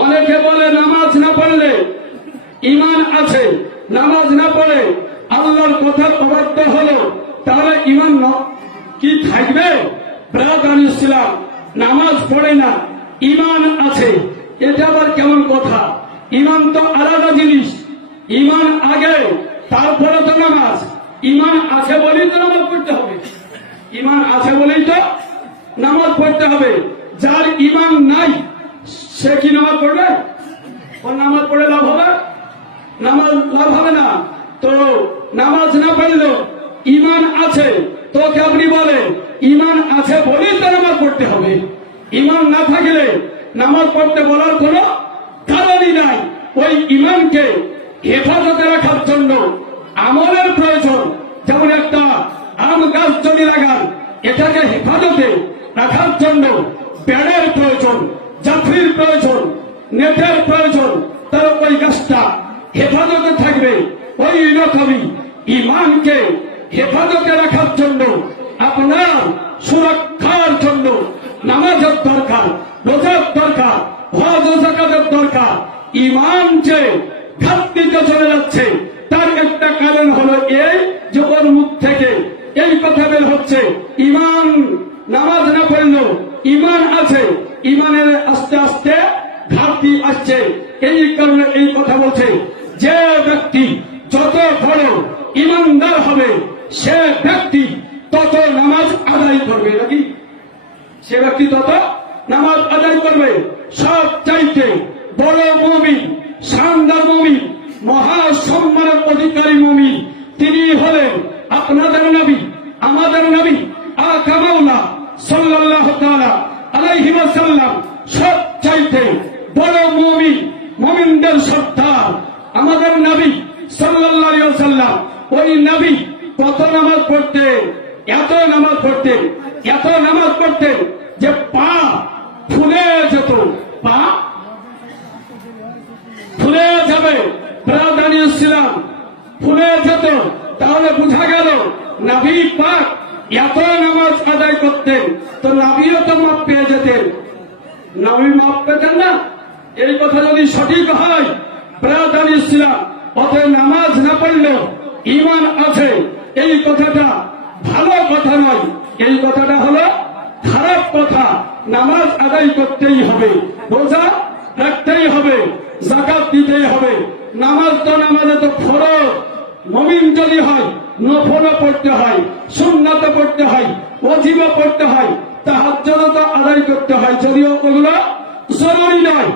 অনেকে বলে নামাজ না পড়লে ঈমান আছে, নামাজ না পড়ে আল্লাহর কথার অবাধ্য হলো, তাহলে ঈমান কি থাকবে? ব্রাদার ইসলাম, নামাজ পড়ে না ঈমান আছে, এটা আবার কেমন কথা? ঈমান তো আলাদা জিনিস। ঈমান আগে, তারপরে তো নামাজ। ঈমান আছে বলেই তো নামাজ পড়তে হবে, ঈমান আছে বলেই তো নামাজ পড়তে হবে। যার ঈমান নাই সে কি নামাজ পড়বে? ও নামাজ পড়ে লাভ হবে? নামাজ লাভ হবে না। তো নামাজ না পড়লেও ঈমান আছে, তোকে আপনি বলে ঈমান আছে বলেই তো নামাজ পড়তে হবে। ঈমান না থাকলে নামাজ পড়তে বলার কোন কারণই নাই। ওই ঈমানকে হেফাজতে রাখার জন্য আমলের প্রয়োজন। যেমন একটা আম গাছ যদি লাগান, এটাকে হেফাজতে রাখার জন্য বেড়ের প্রয়োজন, জাফরির প্রয়োজন, নেটের প্রয়োজন। তার ওই গাছটা হেফাজতে থাকবে। ওই রকমই ঈমানকে হেফাজতে রাখার জন্য, আপনার সুরক্ষার জন্য নামাজের দরকার, রোজার দরকার, হজ ও যাকাতের দরকার। ঈমান যে ঘাটতিতে চলে যাচ্ছে তার একটা কারণ হলো এই যে ওর মুখ থেকে এই কথা বের হচ্ছে ঈমান, নামাজ না পড়লেও ঈমান আছে, ঈমানের আস্তে আস্তে ঘাটতি আসছে। এই কারণে এই কথা বলছে, যে ব্যক্তি যত বড় ঈমানদার হবে সে ব্যক্তি তত নামাজ আদায় করবে। নাকি সে ব্যক্তি তত নামাজ আদায় করবে। সব চাইতে বড় মুমিন, শানদার মুমিন, মহা সম্মানের অধিকারী মুমিন তিনি হলেন আপনাদের নবী, আমাদের নবী আকা মাওলা সাল্লাল্লাহু তাআলা আলাইহি ওয়াসাল্লাম। সব চাইতে বড় মুমিন, মুমিনদের সর্দার আমাদের নবী সাল্লাল্লাহু আলাইহি ওয়াসাল্লাম। ওই নবী কত নামাজ পড়তেন, এত নামাজ পড়তেন, এত নামাজ পড়তেন যে পা ফুলে যেত, পা ফুলে যাবে। ব্রাদার ইসলাম, ফুলে যেত। তাহলে বোঝা গেল নবী পাক এত নামাজ আদায় করতেন, তো নবীও তো মাপ পেয়ে যেতেন। নবী মাপ পেতেন না? এই কথা যদি সঠিক হয় ব্রাদার ইসলাম, অতএব নামাজ না পড়লেও ঈমান আছে এই কথাটা ভালো কথা নয়, এই কথাটা হলো খারাপ কথা। নামাজ আদায় করতেই হবে, রোজা রাখতেই হবে, যাকাত দিতেই হবে। নামাজ তো নামাজে তো ফরজ। মুমিন যদি হয় নফলও পড়তে হয়, সুন্নাতও পড়তে হয়, ওয়াজিবও পড়তে হয়, তাহাজ্জুদও তো আদায় করতে হয়, যদিও ওগুলো জরুরি নয়।